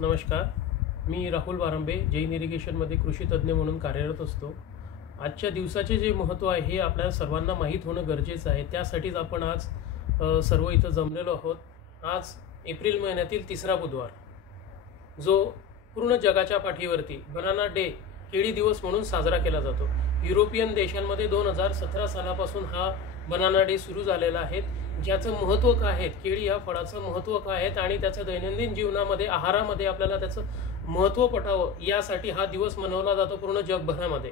नमस्कार, मी राहुल वारंबे जैन इरिगेशनमध्ये कृषी तज्ञ म्हणून कार्यरत असतो। आजच्या दिवसाचे जे महत्त्व आहे हे आपल्या सर्वांना माहीत होणं गरजेचं आहे। त्यासाठीच आपण आज सर्व इथं जमलेलो आहोत। आज एप्रिल महिन्यातील तिसरा बुधवार, जो पूर्ण जगाच्या पाठीवरती बनाना डे केळी दिवस म्हणून साजरा केला जातो। युरोपियन देशांमध्ये 2017 सालापासून हा बनाना डे सुरू झालेला आहे। ज्याचं महत्त्व काय आहे, केळी या फळाचं महत्त्व काय आहे आणि त्याच्या दैनंदिन जीवनामध्ये आहारामध्ये आपल्याला त्याचं महत्त्व पटावं यासाठी हा दिवस मनवला जातो पूर्ण जगभरामध्ये।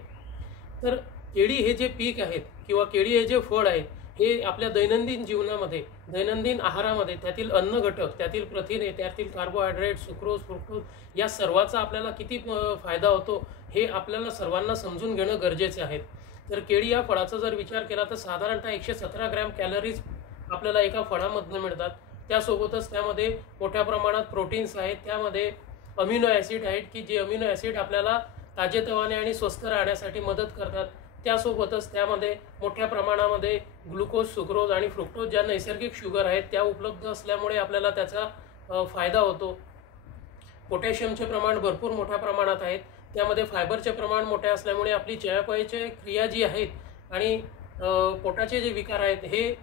तर केळी हे जे पीक आहेत किंवा केळी हे जे फळ आहे हे आपल्या दैनंदिन जीवनामध्ये, दैनंदिन आहारामध्ये त्यातील अन्न घटक, त्यातील प्रथिने, त्यातील कार्बोहायड्रेट, सुक्रोज, फ्रुक्टोज या सर्वाचा आपल्याला किती फायदा होतो हे आपल्याला सर्वांना समजून घेणं गरजेचे आहे। तर केळी या फळाचा जर विचार केला तर साधारणतः 117 ग्रॅम कॅलरीज आपल्याला एका फळामधून मिळतात। त्यासोबतच त्यामध्ये मोठ्या प्रमाणात प्रोटीन्स आहेत, त्यामध्ये अमिनो ॲसिड आहेत की जे अमिनो ॲसिड आपल्याला ताजेतवाने आणि स्वस्थ राहण्यासाठी मदत करतात। त्यासोबतच त्यामध्ये मोठ्या प्रमाणामध्ये ग्लुकोज, सुक्रोज आणि फ्रुक्टोज ज्या नैसर्गिक शुगर आहेत त्या उपलब्ध असल्यामुळे आपल्याला त्याचा फायदा होतो। पोटॅशियमचे प्रमाण भरपूर मोठ्या प्रमाणात आहेत, त्यामध्ये फायबरचे प्रमाण मोठे असल्यामुळे आपली चयापचय क्रिया जी आहेत आणि पोटाचे जे विकार आहेत हे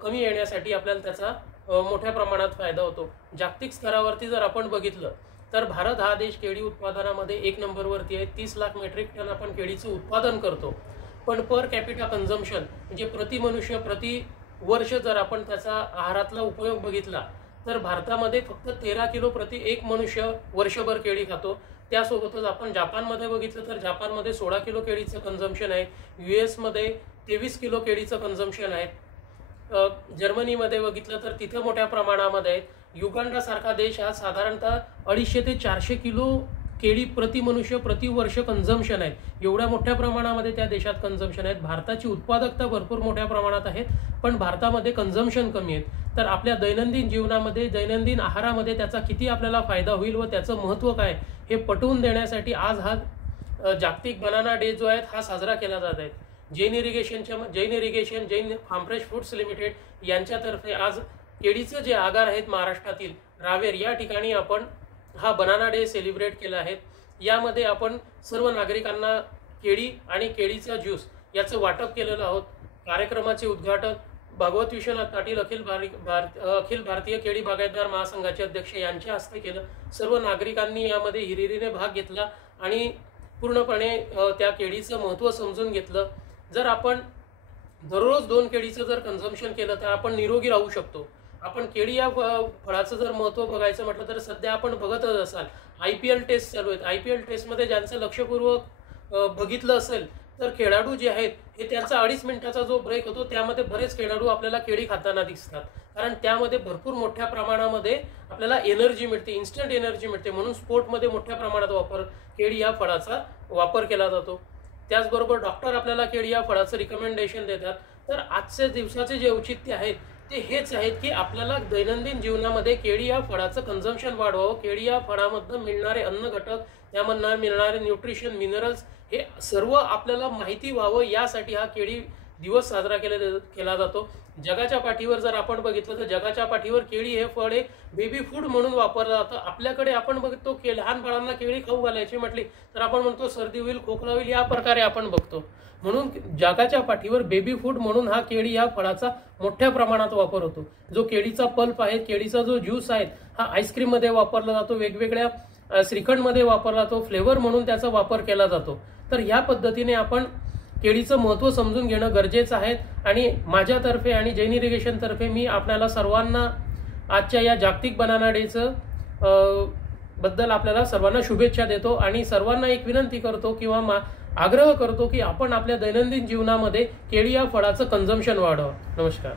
कमी येण्यासाठी आपल्याला त्याचा मोठ्या प्रमाणात फायदा होतो। जागतिक स्तरावरती जर आपण बघितलं तर भारत हा देश केळी उत्पादनामध्ये 1 नंबरवरती आहे। 30 लाख मेट्रिक टन आपण केळीचं उत्पादन करतो। पण पर कॅपिटा कन्झम्पशन म्हणजे प्रति मनुष्य प्रति वर्ष जर आपण त्याचा आहारातला उपयोग बघितला तर भारतामध्ये फक्त 13 किलो प्रति एक मनुष्य वर्षभर केळी खातो। त्यासोबतच आपण जापानमध्ये बघितलं तर जापानमध्ये 16 किलो केळीचं कन्झम्पशन आहे, US मध्ये 23 किलो केळीचं कन्झम्पशन आहे, जर्मनीमध्ये बघितलं तर तिथे मोठ्या प्रमाणामध्ये आहेत। युगांडा सारखा देश हा साधारणतः 250 ते 400 किलो केळी प्रति मनुष्य प्रति वर्ष कन्झम्पशन आहे। एवढ्या मोठ्या प्रमाणामध्ये त्या देशात कन्झम्पशन आहेत। भारताची उत्पादकता भरपूर मोठ्या प्रमाणात आहे, पण भारतामध्ये कन्झम्पशन कमी आहे। तर आपल्या दैनंदिन जीवनामध्ये, दैनंदिन आहारामध्ये त्याचा किती आपल्याला फायदा होईल व त्याचं महत्त्व काय हे पटवून देण्यासाठी आज हा जागतिक बनाना डे जो आहे हा साजरा केला जात आहे। Jain irrigation, Jain farm fresh foods limited यांच्यातर्फे आज केळीचं जे आगार आहेत महाराष्ट्रातील रावेर या ठिकाणी आपण हा बनाना डे सेलिब्रेट केला आहे। यामध्ये आपण सर्व नागरिकांना केळी आणि केळीचा ज्यूस याचं वाटप केलेलं आहोत। कार्यक्रमाचे उद्घाटन भागवत विश्वनाथ पाटील अखिल भारतीय केळी बागायतदार महासंघाचे अध्यक्ष यांच्या हस्ते केलं। सर्व नागरिकांनी यामध्ये हिरिरीने भाग घेतला आणि पूर्णपणे त्या केळीचं महत्त्व समजून घेतलं। जर आपण दररोज 2 केळीचं जर कन्झम्पशन केलं तर आपण निरोगी राहू शकतो। आपण केळी या फळाचं जर महत्त्व बघायचं म्हटलं तर सध्या आपण बघतच असाल IPL टेस्ट चालू आहेत। IPL टेस्टमध्ये ज्यांचं लक्षपूर्वक बघितलं असेल तर खेळाडू जे आहेत हे त्यांचा 2.5 मिनिटाचा जो ब्रेक होतो त्यामध्ये बरेच खेळाडू आपल्याला केळी खाताना दिसतात, कारण त्यामध्ये भरपूर मोठ्या प्रमाणामध्ये आपल्याला एनर्जी मिळते, इन्स्टंट एनर्जी मिळते। म्हणून स्पोर्टमध्ये मोठ्या प्रमाणात केळी या फळाचा वापर केला जातो। त्याचबरोबर डॉक्टर आपल्याला केळी या फळाचं रिकमेंडेशन देतात। तर आजच्या दिवसाचे जे औचित्य आहेत ते हेच आहेत की आपल्याला दैनंदिन जीवनामध्ये केळी या फळाचं कन्झम्पशन वाढवावं। केळी या फळामधून मिळणारे अन्न घटक, त्यामधून मिळणारे न्यूट्रिशन, मिनरल्स हे सर्व आपल्याला माहिती व्हावं यासाठी हा केळी दिवस साजरा केला जातो। जगाच्या पाठीवर जर आपण बघितलं तर जगाच्या पाठीवर केळी हे फळ हे बेबी फूड म्हणून वापरलं जातं। आपल्याकडे आपण बघतो की लहान बाळांना केळी खाऊ घालायची म्हटली तर आपण म्हणतो सर्दी होईल, खोकला होईल या प्रकारे आपण बघतो। म्हणून जगाच्या पाठीवर बेबी फूड म्हणून हा केळी या फळाचा मोठ्या प्रमाणात वापर होतो। जो केळीचा पल्प आहे, केळीचा जो ज्यूस आहे हा आईस्क्रीम मध्ये वापरला जातो, वेगवेगळ्या श्रीखंडमध्ये वापरला जातो, फ्लेवर म्हणून त्याचा वापर केला जातो। तर ह्या पद्धतीने आपण केळीचं महत्त्व समजून घेणं गरजेचं आहे। आणि माझ्यातर्फे आणि जैन इरिगेशनतर्फे मी आपल्याला सर्वांना आजच्या या जागतिक बनाना डेचं बद्दल आपल्याला सर्वांना शुभेच्छा देतो आणि सर्वांना एक विनंती करतो किंवा आग्रह करतो की आपण आपल्या दैनंदिन जीवनामध्ये केळी या फळाचं कन्झम्पशन वाढवावं। नमस्कार।